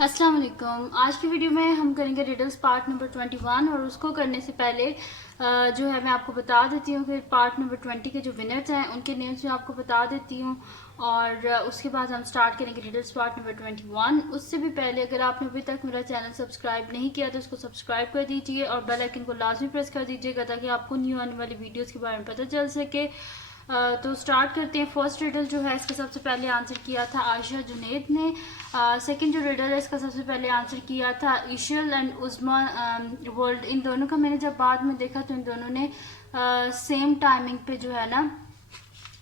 अस्सलाम वालेकुम। आज की वीडियो में हम करेंगे रिडल्स पार्ट नंबर 21 और उसको करने से पहले जो है मैं आपको बता देती हूँ कि पार्ट नंबर 20 के जो विनर्स हैं उनके नेम्स मैं आपको बता देती हूँ और उसके बाद हम स्टार्ट करेंगे रिडल्स पार्ट नंबर 21। उससे भी पहले अगर आपने अभी तक मेरा चैनल सब्सक्राइब नहीं किया तो उसको सब्सक्राइब कर दीजिए और बेल आइकन को लाजमी प्रेस कर दीजिएगा ताकि आपको न्यू आने वाली वीडियोज़ के बारे में पता चल सके। तो स्टार्ट करते हैं। फर्स्ट रिडल जो है इसका सबसे पहले आंसर किया था आयशा जुनेद ने। सेकंड जो रिडल है इसका सबसे पहले आंसर किया था इशल एंड उस्मा वर्ल्ड। इन दोनों का मैंने जब बाद में देखा तो इन दोनों ने सेम टाइमिंग पे जो है ना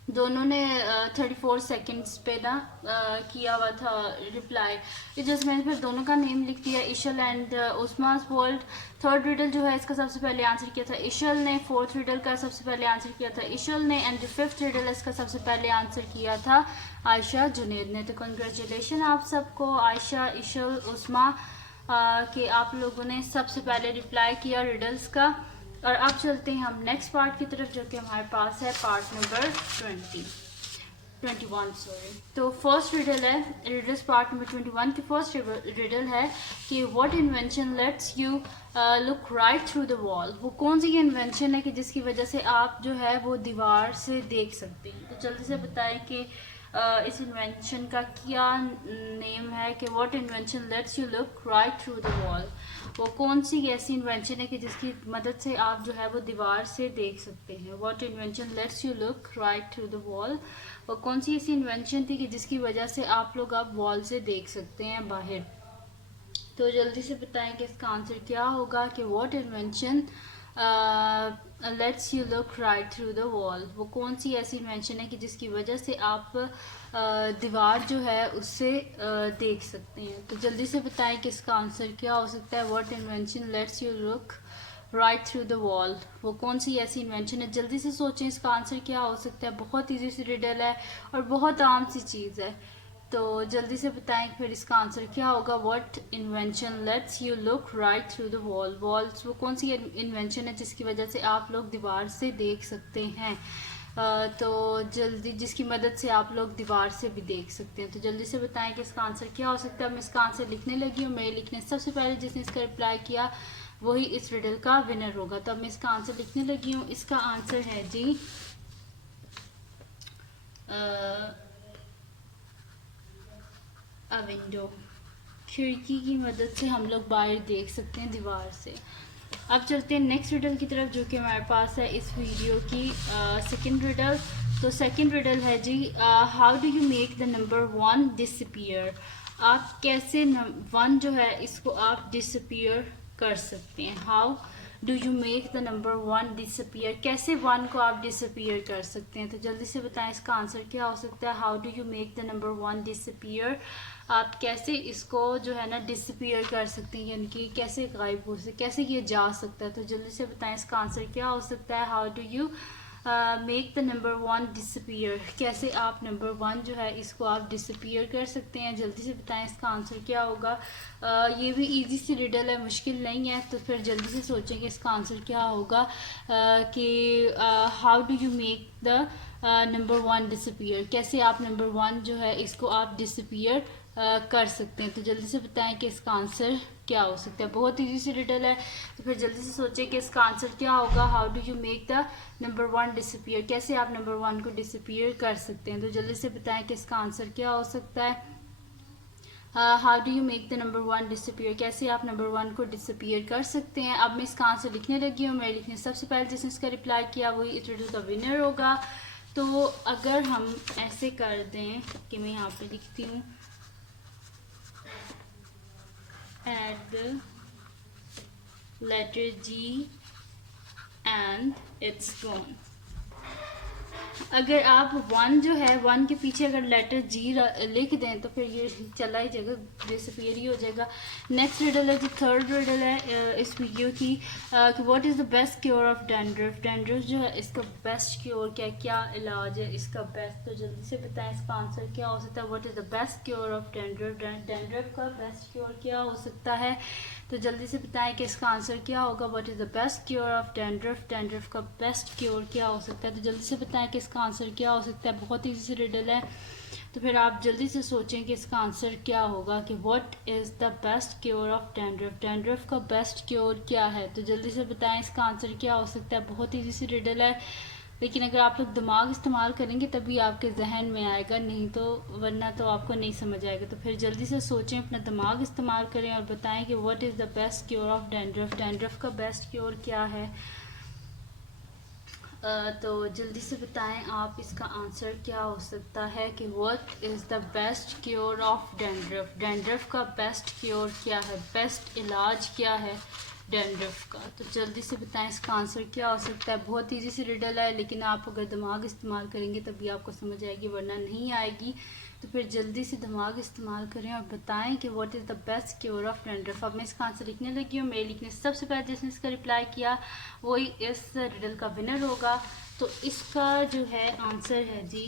दोनों ने 34 सेकेंड्स पे ना किया हुआ था रिप्लाई। जस्ट मैंने फिर दोनों का नेम लिख दिया इशल एंड उस्मास वर्ल्ड। थर्ड रिडल जो है इसका सबसे पहले आंसर किया था इशल ने। फोर्थ रिडल का सबसे पहले आंसर किया था इशल ने एंड फिफ्थ रिडल इसका सबसे पहले आंसर किया था आयशा जुनेद ने। तो कंग्रेचुलेशन आप सबको, आयशा, इशल, उस्मा कि आप लोगों ने सबसे पहले रिप्लाई किया रिडल्स का। और अब चलते हैं हम नेक्स्ट पार्ट की तरफ जो कि हमारे पास है पार्ट नंबर 21 सॉरी। तो फर्स्ट रिडल है रिडल्स पार्ट नंबर 21 की फर्स्ट रिडल है कि what invention let's you look right through the wall. वो कौन सी इन्वेंशन है कि जिसकी वजह से आप जो है वो दीवार से देख सकते हैं। तो जल्दी से बताएं कि इस इन्वेंशन का क्या नेम है कि what invention let's you look right through the wall. वो कौन सी ऐसी इन्वेंशन है कि जिसकी मदद से आप जो है वो दीवार से देख सकते हैं। What invention let's you look right through the wall. वो कौन सी ऐसी इन्वेंशन थी कि जिसकी वजह से आप लोग अब वॉल से देख सकते हैं बाहर। तो जल्दी से बताएं कि इसका आंसर क्या होगा कि what invention let's you look right through the wall. वो कौन सी ऐसी इन्वेंशन है कि जिसकी वजह से आप दीवार जो है उससे देख सकते हैं। तो जल्दी से बताएं कि इसका आंसर क्या हो सकता है। What invention let's you look right through the wall. वो कौन सी ऐसी इन्वेंशन है। जल्दी से सोचें इसका आंसर क्या हो सकता है। बहुत ईजी सी रिडल है और बहुत आम सी चीज़ है। तो जल्दी से बताएं फिर इसका आंसर क्या होगा। What invention let's you look right through the wall. Walls वो कौन सी इन्वेंशन है जिसकी वजह से आप लोग दीवार से देख सकते हैं। तो जल्दी जिसकी मदद से आप लोग दीवार से भी देख सकते हैं। तो जल्दी से बताएं कि इसका आंसर क्या हो सकता है। मैं इसका आंसर लिखने लगी हूँ। मेरे लिखने सबसे पहले जिसने इसका रिप्लाई किया वही इस रिडल का विनर होगा। तो अब मैं इसका आंसर लिखने लगी हूँ। इसका आंसर है जी विंडो। खिड़की की मदद से हम लोग बाहर देख सकते हैं दीवार से। अब चलते हैं नेक्स्ट रिडल की तरफ जो कि हमारे पास है इस वीडियो की सेकंड रिडल। तो सेकंड रिडल है जी how do you make the number 1 disappear. आप कैसे 1 जो है इसको आप डिसअपीयर कर सकते हैं। How do you make the number 1 disappear. कैसे 1 को आप डिसअपीयर कर सकते हैं। तो जल्दी से बताएं इसका आंसर क्या हो सकता है। How do you make the number 1 disappear. आप कैसे इसको जो है ना डिसअपीयर कर सकते हैं, यानी कि कैसे गायब हो सकते, कैसे ये जा सकता है। तो जल्दी से बताएं इसका आंसर क्या हो सकता है। How do you make the number 1 disappear. कैसे आप नंबर 1 जो है इसको आप डिसअपीयर कर सकते हैं। जल्दी से बताएं इसका आंसर क्या होगा। ये भी इजी सी रिडल है, मुश्किल नहीं है। तो फिर जल्दी से सोचें कि इसका आंसर क्या होगा कि how do you make the number 1 disappear. कैसे आप नंबर 1 जो है इसको आप डिसअपीयर कर सकते हैं। तो जल्दी से बताएं कि इसका आंसर क्या हो सकता है। बहुत इजी सी रिडल है। तो फिर जल्दी से सोचें कि इसका आंसर क्या होगा। How do you make the number 1 disappear. कैसे आप नंबर 1 को डिसअपीयर कर सकते हैं। तो जल्दी से बताएं कि इसका आंसर क्या हो सकता है। How do you make the number 1 disappear. कैसे आप नंबर 1 को डिसअपीयर कर सकते हैं। अब मैं इसका आंसर लिखने लगी हूँ। मैं लिखने सबसे पहले जिसने इसका रिप्लाई किया वही इस रिडल का विनर होगा। तो अगर हम ऐसे कर दें कि मैं यहाँ पे लिखती हूँ add the letter G and it's gone। अगर आप 1 जो है 1 के पीछे अगर लेटर G लिख दें तो फिर ये चला ही जाएगा, डिसअपीयर ही हो जाएगा। नेक्स्ट रिडल है जो थर्ड रिडल है इस वीडियो की कि what is the best cure of dandruff. Dandruff जो है इसका बेस्ट क्योर क्या, क्या इलाज है इसका बेस्ट। तो जल्दी से बताएं इसका आंसर क्या हो सकता है। What is the best cure of dandruff. Dandruff का बेस्ट क्योर क्या हो सकता है। तो जल्दी से बताएं कि इसका आंसर क्या होगा। What is the best cure of dandruff. Dandruff का बेस्ट क्योर क्या हो सकता है। तो जल्दी से बताएं कि इसका आंसर क्या हो सकता है। बहुत ईजी से रिडल है। तो फिर आप जल्दी से सोचें कि इसका आंसर क्या होगा कि what is the best cure of dandruff, dandruff का बेस्ट क्योर क्या है। तो जल्दी से बताएं इसका आंसर क्या हो सकता है। बहुत ईजी सी रिडल है, लेकिन अगर आप लोग दिमाग इस्तेमाल करेंगे तभी आपके जहन में आएगा, नहीं तो वरना तो आपको नहीं समझ आएगा। तो फिर जल्दी से सोचें, अपना दिमाग इस्तेमाल करें और बताएं कि what is the best cure of dandruff, dandruff का बेस्ट क्योर क्या है। तो जल्दी से बताएं आप इसका आंसर क्या हो सकता है कि what is the best cure of dandruff, dandruff का बेस्ट क्योर क्या है, बेस्ट इलाज क्या है डैंड्रफ का। तो जल्दी से बताएं इसका आंसर क्या हो सकता है। बहुत इजी सी रिडल है, लेकिन आप अगर दिमाग इस्तेमाल करेंगे तभी आपको समझ आएगी, वरना नहीं आएगी। तो फिर जल्दी से दिमाग इस्तेमाल करें और बताएं कि what is the best cure of dandruff. अब मैं इसका आंसर लिखने लगी हूँ। मेरे लिखने से सबसे पहले जिसने इसका रिप्लाई किया वही इस रिडल का विनर होगा। तो इसका जो है आंसर है जी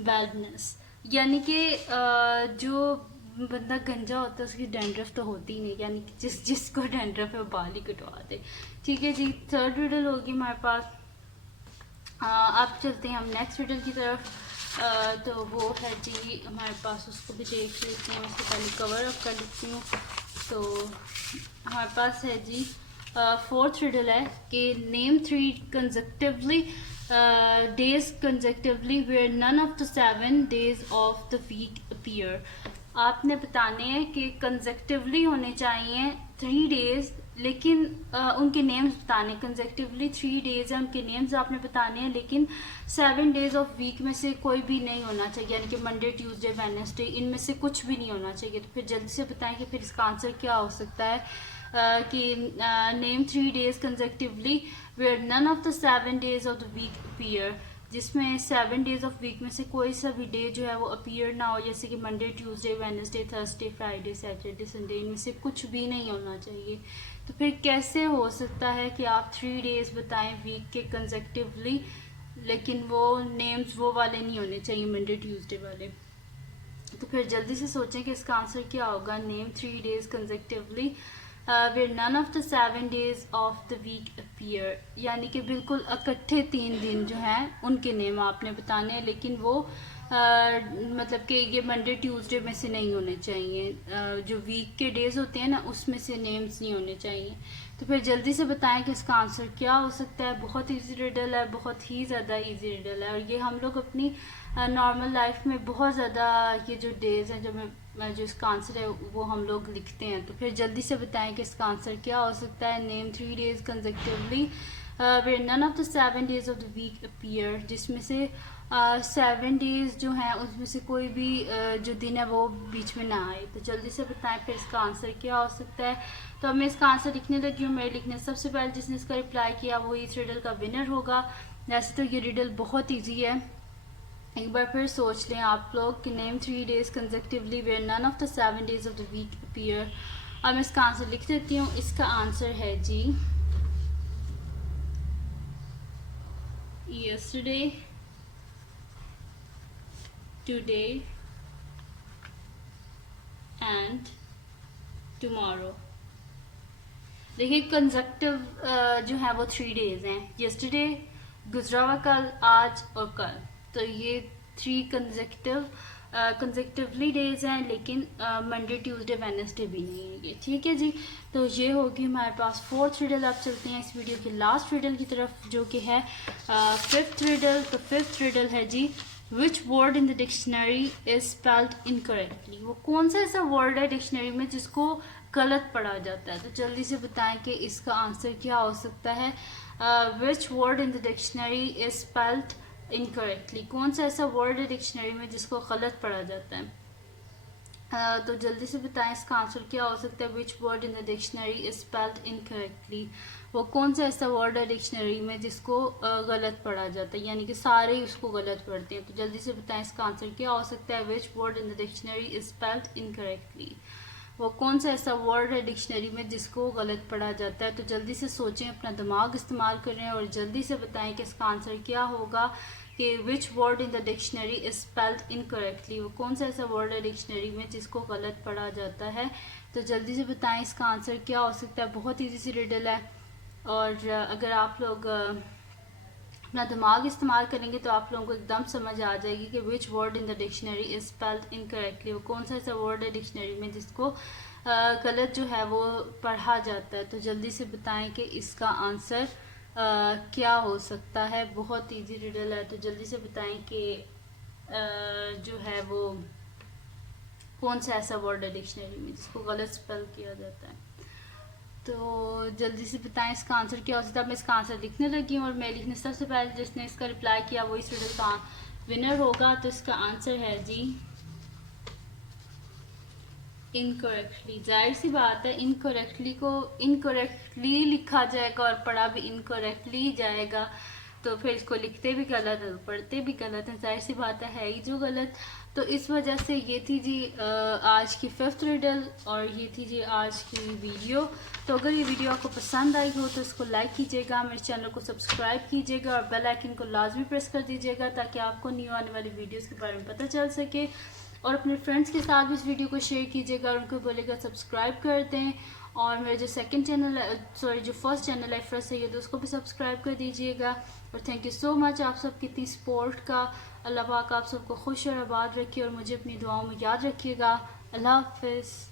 बैल्बनेस, यानी कि जो बंदा गंजा होता है उसकी डैंड्रफ तो होती ही नहीं, यानी कि जिसको डैंड्रफ है वो बाल ही कटवा दे। ठीक है जी, थर्ड रिडल होगी हमारे पास। अब चलते हैं हम नेक्स्ट रिडल की तरफ। तो वो है जी हमारे पास, उसको भी देख लेते हैं। उससे पहले कवर अप कर लेती हूँ। तो हमारे पास है जी फोर्थ रिडल है कि name 3 consecutively days consecutively where none of the 7 days of the week appear. आपने बताने हैं कि कंसेक्टिवली होने चाहिए 3 डेज, लेकिन उनके नेम्स बताने। कंसेक्टिवली 3 डेज हैं, उनके नेम्स आपने बताने हैं, लेकिन 7 डेज ऑफ वीक में से कोई भी नहीं होना चाहिए, यानी कि मंडे ट्यूसडे वेडनेसडे, इनमें से कुछ भी नहीं होना चाहिए। तो फिर जल्दी से बताएं कि फिर इसका आंसर क्या हो सकता है। कि name 3 days consecutively where none of the 7 days of the week appear, जिसमें 7 डेज ऑफ वीक में से कोई सा भी डे जो है वो अपीयर ना हो, जैसे कि Monday Tuesday Wednesday Thursday Friday Saturday Sunday, इनमें से कुछ भी नहीं होना चाहिए। तो फिर कैसे हो सकता है कि आप 3 डेज बताएं वीक के कंसेक्टिवली, लेकिन वो नेम्स वो वाले नहीं होने चाहिए मंडे ट्यूसडे वाले। तो फिर जल्दी से सोचें कि इसका आंसर क्या होगा। Name 3 days consecutively where none of the 7 days of the week appear, यानी कि बिल्कुल इकट्ठे 3 दिन जो हैं उनके नेम आपने बताने हैं, लेकिन वो मतलब कि ये मंडे ट्यूसडे में से नहीं होने चाहिए। जो वीक के डेज होते हैं ना उसमें से नेम्स नहीं होने चाहिए। तो फिर जल्दी से बताएं कि इसका आंसर क्या हो सकता है। बहुत ईजी रिडल है, बहुत ही ज़्यादा ईजी रिडल है, और ये हम लोग अपनी नॉर्मल लाइफ में बहुत ज़्यादा ये जो डेज हैं जो इसका आंसर है वो हम लोग लिखते हैं। तो फिर जल्दी से बताएं कि इसका आंसर क्या हो सकता है। Name 3 days consecutively where none of the 7 days of the week appear, जिसमें से 7 डेज जो हैं उसमें से कोई भी जो दिन है वो बीच में ना आए। तो जल्दी से बताएं फिर इसका आंसर क्या हो सकता है। तो अब मैं इसका आंसर लिखने लगी हूँ। मेरे लिखने सबसे पहले जिसने इसका रिप्लाई किया वो इस रिडल का विनर होगा। वैसे तो ये रिडल बहुत ईजी है, एक बार फिर सोच लें आप लोग कि name 3 days consecutively where none of the 7 days of the week appear. अब मैं इसका आंसर लिख देती हूँ। इसका आंसर है जी yesterday, today and tomorrow। देखिए कंसेक्टिव जो है वो 3 डेज हैं, yesterday गुजरा हुआ कल, आज और कल। तो ये 3 कंसेक्टिवली डेज हैं, लेकिन मंडे ट्यूसडे वेडनेसडे भी नहीं है ये। ठीक है जी, तो ये होगी हमारे पास 4th रिडल। अब चलते हैं इस वीडियो के लास्ट रिडल की तरफ, जो कि है 5th रिडल। तो 5th रिडल है जी which word in the dictionary is spelled incorrectly. वो कौन सा ऐसा वर्ड है डिक्शनरी में जिसको गलत पढ़ा जाता है। तो जल्दी से बताएं कि इसका आंसर क्या हो सकता है। विच word in the dictionary is spelled incorrectly, कौन सा ऐसा वर्ड है डिक्शनरी में जिसको गलत पढ़ा जाता है। तो जल्दी से बताएं इसका आंसर क्या हो सकता है। विच word in the dictionary is spelled incorrectly, वो कौन सा ऐसा वर्ड है डिक्शनरी में जिसको गलत पढ़ा जाता है, यानी कि सारे ही उसको गलत पढ़ते हैं। तो जल्दी से बताएं इसका आंसर क्या हो सकता है। विच word in the dictionary is spelled incorrectly, वो कौन सा ऐसा वर्ड है डिक्शनरी में जिसको गलत पढ़ा जाता है। तो जल्दी से सोचें, अपना दिमाग इस्तेमाल करें और जल्दी से बताएं कि इसका आंसर क्या होगा। कि विच word in the dictionary is spelled incorrectly, वो कौन सा ऐसा वर्ड है डिक्शनरी में जिसको गलत पढ़ा जाता है। तो जल्दी से बताएं इसका आंसर क्या हो सकता है। बहुत ईजी सी रिडल है, और अगर आप लोग अपना दिमाग इस्तेमाल करेंगे तो आप लोगों को एकदम समझ आ जाएगी कि विच word in the dictionary is spelled incorrectly, वो कौन सा ऐसा वर्ड है डिक्शनरी में जिसको गलत जो है वो पढ़ा जाता है। तो जल्दी से बताएं कि इसका आंसर क्या हो सकता है। बहुत इजी रिडल है, तो जल्दी से बताएं कि जो है वो कौन सा ऐसा वर्ड है डिक्शनरी में जिसको गलत स्पेल किया जाता है। तो जल्दी से बताएं इसका आंसर क्या हो सकता है। मैं इसका आंसर लिखने लगी हूँ और मैं लिखने सबसे पहले जिसने इसका रिप्लाई किया वो इस रिडल का विनर होगा। तो इसका आंसर है जी इनकरेक्टली। जाहिर सी बात है इनकरेक्टली को इनकरेक्टली लिखा जाएगा और पढ़ा भी इनकरेक्टली जाएगा, तो फिर इसको लिखते भी गलत है पढ़ते भी गलत है, जाहिर सी बात है ही जो गलत। तो इस वजह से ये थी जी आज की 5th रिडल और ये थी जी आज की वीडियो। तो अगर ये वीडियो आपको पसंद आई हो तो इसको लाइक कीजिएगा, मेरे चैनल को सब्सक्राइब कीजिएगा और बेल आइकन को लाजमी प्रेस कर दीजिएगा ताकि आपको न्यू आने वाली वीडियोस के बारे में पता चल सके। और अपने फ्रेंड्स के साथ भी इस वीडियो को शेयर कीजिएगा और उनको बोलेगा सब्सक्राइब कर दें। और मेरा जो सेकंड चैनल है जो फर्स्ट चैनल है फर्स्ट है तो उसको भी सब्सक्राइब कर दीजिएगा। और थैंक यू सो मच आप सबकी इतनी सपोर्ट का। अल्लाह पाक आप सबको खुश और आबाद रखिए और मुझे अपनी दुआओं में याद रखिएगा। अल्लाह हाफिज़।